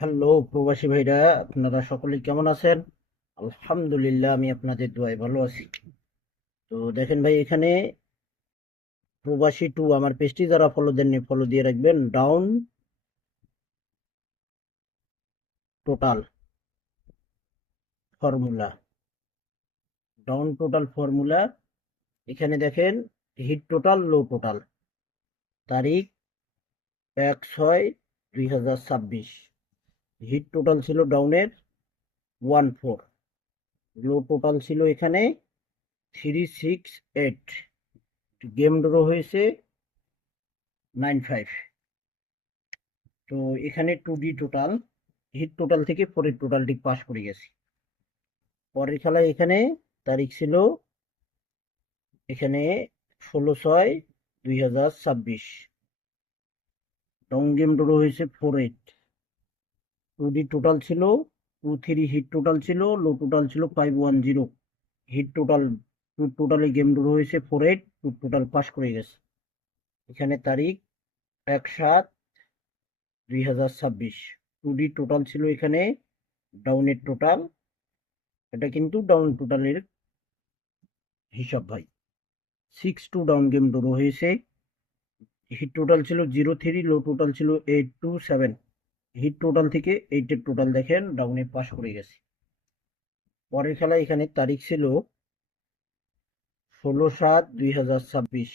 Hello প্রবাসী ভাইরা, আপনারা সকলে কেমন আছেন? আলহামদুলিল্লাহ, আমি আপনাদের দোয়ায় ভালো আছি। তো দেখেন ভাই, এখানে প্রবাসী টু আমার পেজটি যারা ফলো দেননি ফলো দিয়ে রাখবেন। Down total formula, down total formula. এখানে দেখেন হিট টোটাল, লো টোটাল, তারিখ 1/6/2026। হিট টোটাল ছিল ডাউনের 14, লো টোটাল ছিল এখানে 368, গেম ড্র হয়েছে 95। তো এখানে 2D টোটাল, হিট টোটাল থেকে পরের টোটালটি পাস করে গেছি। পরের খেলায় এখানে তারিখ ছিল এখানে 16/6/2026। ডাউন গেম ড্র হয়েছে 48। 2D টোটাল ছিল 23, হিট টোটাল ছিল, লো টোটাল ছিল 510। Hit total totally game draw হয়েছে 48, টোটাল পাস করে গেছে। এখানে তারিখ 1/7/2026। 2D টোটাল ছিল এখানে ডাউনের টোটাল, এটা কিন্তু ডাউন টোটালের হিসাব ভাই। 6-2 ডাউন গেম ড্র হয়েছে। হিট টোটাল ছিল 0-3, লো টোটাল ছিল 8-7। হিট টোটাল থেকে 8-এর টোটাল দেখেন ডাউনে পাস করে গেছে। পরের খেলা এখানে তারিখ ছিল 16/7/2026।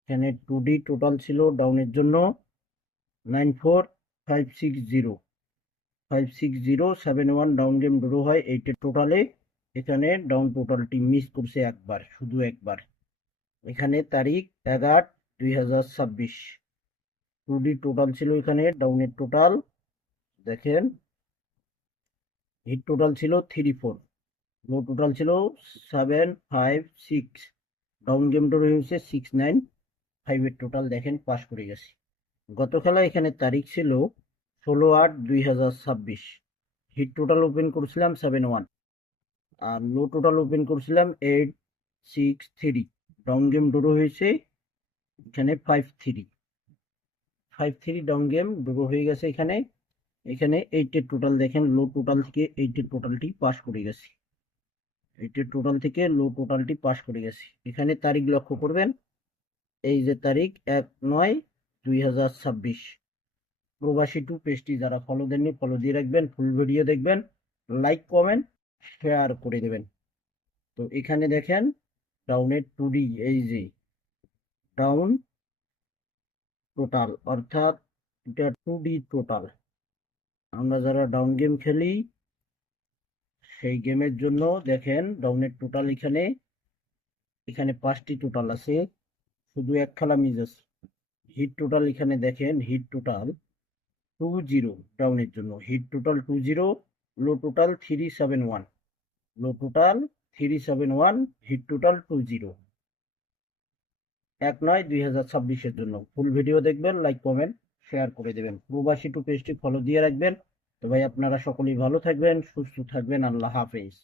এখানে 2D টোটাল ছিল ডাউনের জন্য 94,560। 56071 ডাউন গেম ড্র হয় 8-এর টোটালে। এখানে ডাউন টোটালটি মিস করছে একবার, শুধু একবার। এখানে তারিখ 11/2026। 2D টোটাল ছিল এখানে ডাউনের টোটাল দেখেন, হিট টোটাল ছিল 34, লো টোটাল ছিল 756। ডাউন গেম ড্র হয়েছে 695, এর টোটাল দেখেন পাস করে গেছে। গত খেলা এখানে তারিখ ছিল 16/8/2026। হিট টোটাল ওপেন করছিলাম 71, আর লো টোটাল ওপেন করছিলাম 863। ডাউন গেম ড্র হয়েছে এখানে 5-3 ডাউন গেম ড্র হয়ে গেছে। এখানে এখানে 8-এর টোটাল দেখেন, লো টোটাল থেকে 8-এর টোটালটি পাস করে গেছে। 8-এর টোটাল থেকে লো টোটালটি পাস করে গেছে। এখানে তারিখ লক্ষ্য করবেন, এই যে তারিখ 1/9/2026। প্রবাসী টু পেজটি যারা ফলো দেননি ফলো দিয়ে রাখবেন, ফুল ভিডিও দেখবেন, লাইক কমেন্ট শেয়ার করে দেবেন। তো এখানে দেখেন ডাউনের 2D, এই যে ডাউন টোটাল, অর্থাৎ এটা 2D টোটাল। আমরা যারা ডাউন গেম খেলি সেই গেমের জন্য দেখেন ডাউনের টোটাল এখানে এখানে 5টি টোটাল আছে, শুধু এক খেলা মিস আছে। হিট টোটাল এখানে দেখেন, হিট টোটাল 20 ডাউনের জন্য, হিট টোটাল 20, লো টোটাল 371। লো টোটাল 371, হিট টোটাল 20। 1/9/2026-এর জন্য ফুল ভিডিও দেখবেন, লাইক কমেন্ট শেয়ার করে দেবেন। প্রবাসী টু পেজটি ফলো দিয়ে রাখবেন। তো ভাই, আপনারা সকলেই ভালো থাকবেন, সুস্থ থাকবেন। আল্লাহ হাফেজ।